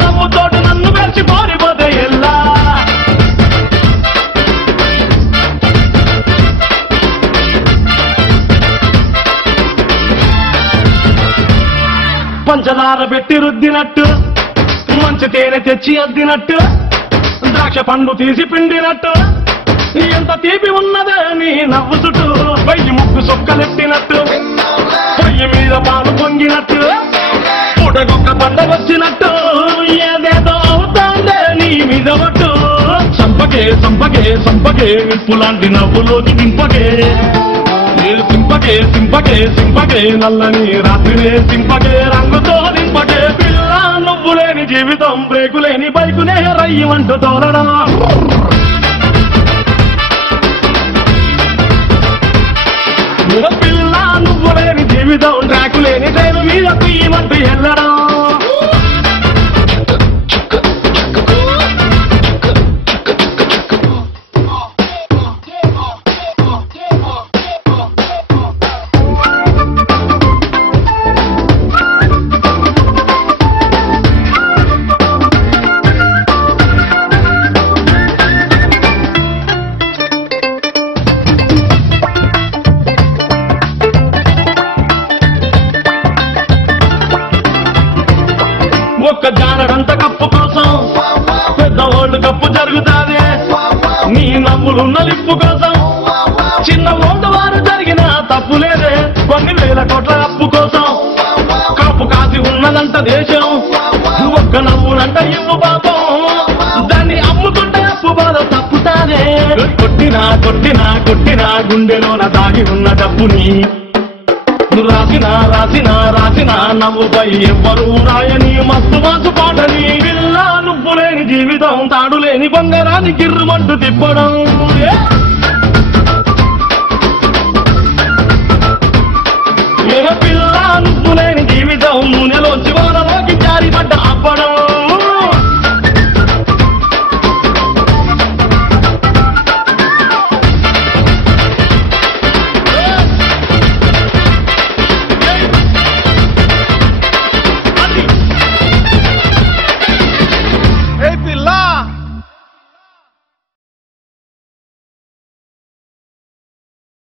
నవ్వుతోటి నన్ను వేసి పారిపోతే ఎల్లా పంచదార పెట్టి రుద్దినట్టు మంచి తేనె తెచ్చి అద్దినట్టు ద్రాక్ష పండు తీసి పిండినట్టు ఎంత తీపి ఉన్నదే నీ నవ్వు చుట్టూ వెయ్యి ముగ్గు సొక్కలెట్టినట్టు పొయ్యి మీద పాలు పొంగినట్టు పూటకొక్క పండ వచ్చినట్టు ఏదేదో అవుతాందే నీ మీద ఒట్టు సంపకే సంపకే సంపకే నిప్పు లాంటి నవ్వులోకి దింపకే సింపకే సింపకే సింపకే నల్లని రాత్రినే సింపకే రంగుతో దింపకే పిల్ల నువ్వు లేని జీవితం బ్రేకు లేని బైకునే రయ్యమంటూ తోలడం పిల్ల నువ్వు లేని జీవితం ట్రాకు లేని ట్రైను మీద తీయమంటూ వెళ్ళడం ఒక్క జానడంత కప్పు కోసం పెద్ద ఓల్డ్ కప్పు జరుగుతాదే నీ నవ్వులున్న లిప్పు కోసం చిన్న ఓల్డ్ వారు జరిగిన తప్పు లేదే కొన్ని వేల కోట్ల అప్పు కోసం కప్పు కాసి ఉన్నదంట దేశం ఒక్క నవ్వులంట ఇవ్వు పాపం దాన్ని అమ్ముకుంటే అప్పు బాధ తప్పుతాదే కొట్టినా కొట్టినా కొట్టినా గుండెలోన దాగి ఉన్న డబ్బుని రాసిన రాసిన రాసిన నవ్వుపై ఎవ్వరూ రాయని మస్తు మాసు పాటని పిల్ల నువ్వు లేని జీవితం తాడు లేని బంగారాన్ని గిర్రుమంటూ తిప్పడం పిల్ల నువ్వు లేని జీవితం నూనెలోంచి వానలోకి జారిపడ్డ అప్పడం